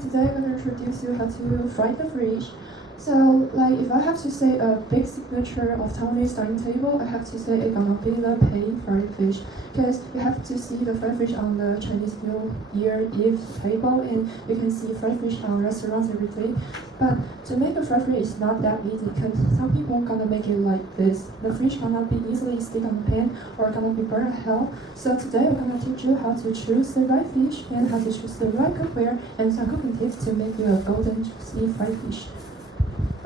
Today I'm going to introduce you how to fry the fish. So, like, if I have to say a big signature of Taiwanese dining table, I have to say it's gonna be the pei fried fish, because you have to see the fried fish on the Chinese New Year Eve table, and you can see fried fish on restaurants every day. But to make a fried fish is not that easy, because some people gonna make it like this. The fish cannot be easily stick on the pan or gonna be burned to hell. So today I'm gonna teach you how to choose the right fish and how to choose the right cookware and some cooking tips to make you a golden juicy fried fish.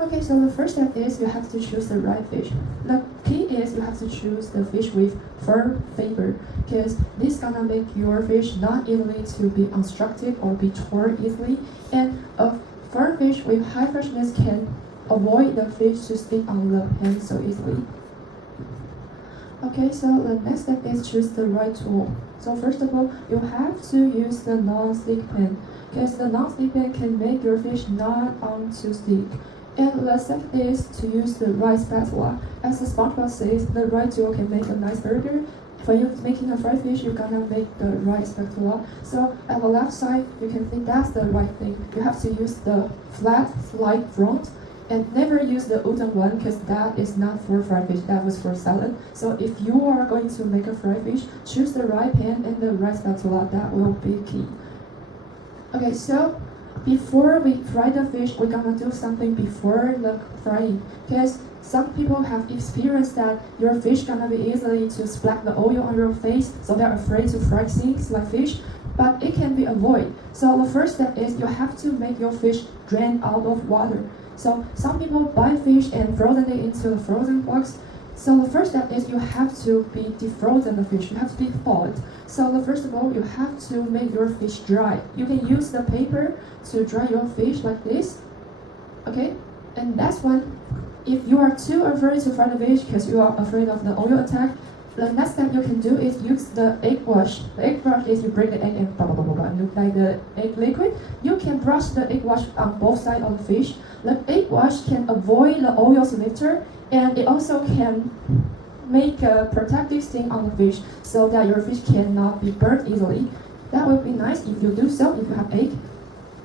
Okay, so the first step is you have to choose the right fish. The key is you have to choose the fish with firm fiber, because this gonna make your fish not easily to be unstructured or be torn easily. And a firm fish with high freshness can avoid the fish to stick on the pan so easily. Okay, so the next step is choose the right tool. So first of all, you have to use the non-stick pan, because the non-stick pan can make your fish not on to stick. And the second is to use the right spatula. As the SpongeBob says, the right tool can make a nice burger. For you making a fried fish, you're gonna make the right spatula. So at the left side, you can think that's the right thing. You have to use the flat, slight front, and never use the wooden one, because that is not for fried fish, that was for salad. So if you are going to make a fried fish, choose the right pan and the right spatula, that will be key. Okay, so before we fry the fish, we're gonna do something before the frying, because some people have experienced that your fish gonna be easily to splash the oil on your face, so they're afraid to fry things like fish, but it can be avoided. So the first step is you have to make your fish drain out of water. So some people buy fish and frozen it into the frozen box. So the first step is you have to be defrozen the fish, you have to be thawed. So the first of all, you have to make your fish dry. You can use the paper to dry your fish like this. Okay, and that's one. If you are too afraid to fry the fish because you are afraid of the oil attack, the next step you can do is use the egg wash. The egg wash is you break the egg and blah blah blah blah, look like the egg liquid. You can brush the egg wash on both sides of the fish. The egg wash can avoid the oil lifter, and it also can make a protective stain on the fish so that your fish cannot be burnt easily. That would be nice if you do so, if you have egg.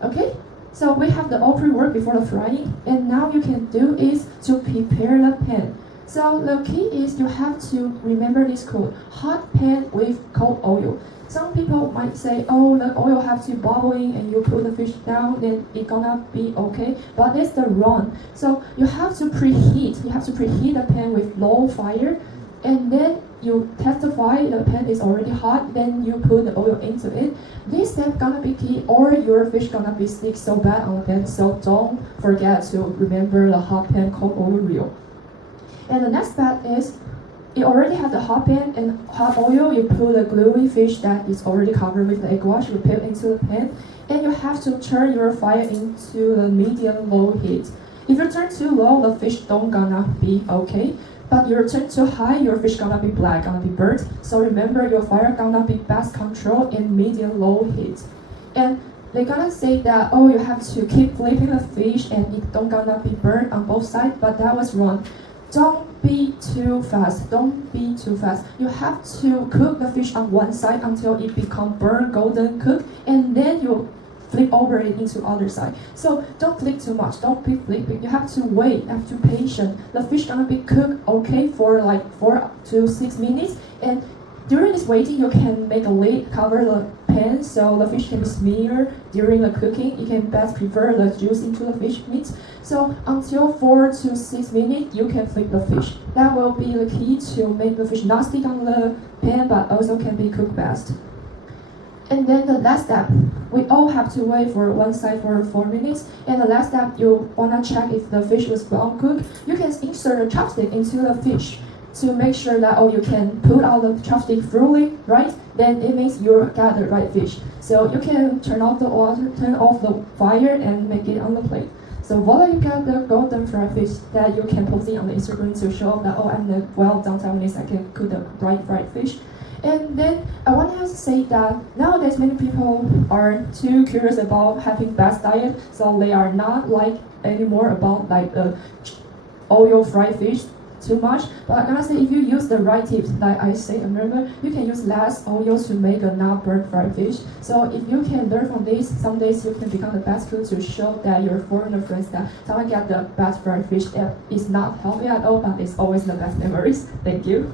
Okay, so we have the all pre-work before the frying, and now you can do is to prepare the pan. So the key is you have to remember this code: hot pan with cold oil. Some people might say, oh, the oil have to boiling and you put the fish down, then it's gonna be okay. But that's the wrong. So you have to preheat. You have to preheat the pan with low fire, and then you testify the pan is already hot. Then you put the oil into it. This step gonna be key, or your fish gonna be stick so bad on the pan. So don't forget to remember the hot pan, cold oil rule. And the next step is, you already have the hot pan and hot oil. You put the gluey fish that is already covered with the egg wash. You put it into the pan, and you have to turn your fire into the medium-low heat. If you turn too low, the fish don't gonna be okay. But you turn too high, your fish gonna be black, gonna be burnt. So remember, your fire gonna be best controlled in medium-low heat. And they're gonna say that, oh, you have to keep flipping the fish and it don't gonna be burnt on both sides, but that was wrong. Don't be too fast. Don't be too fast. You have to cook the fish on one side until it becomes burnt, golden cooked, and then you flip over it into the other side. So don't flip too much. Don't be flipping. You have to wait. You have to be patient. The fish gonna be cooked okay for like 4 to 6 minutes, and during this waiting, you can make a lid, cover the pan so the fish can be smeared during the cooking. You can best prefer the juice into the fish meat. So until 4 to 6 minutes, you can flip the fish. That will be the key to make the fish not stick on the pan, but also can be cooked best. And then the last step, we all have to wait for one side for 4 minutes. And the last step, you wanna check if the fish was well cooked. You can insert a chopstick into the fish to make sure that, oh, you can put out the chopstick fully, right? Then it means you got the right fish. So you can turn off the water, turn off the fire, and make it on the plate. So voila, you got the golden fried fish that you can post it on the Instagram to show that, oh, I'm the well-done Taiwanese, I can cook the right fried fish. And then I want to say that nowadays many people are too curious about having best diet, so they are not like anymore about like oil fried fish too much. But honestly, if you use the right tips, like I say, remember, you can use less oil to make a not burnt fried fish. So if you can learn from this, some days you can become the best cook to show that your foreigner friends that someone get the best fried fish that is not healthy at all, but it's always the best memories. Thank you.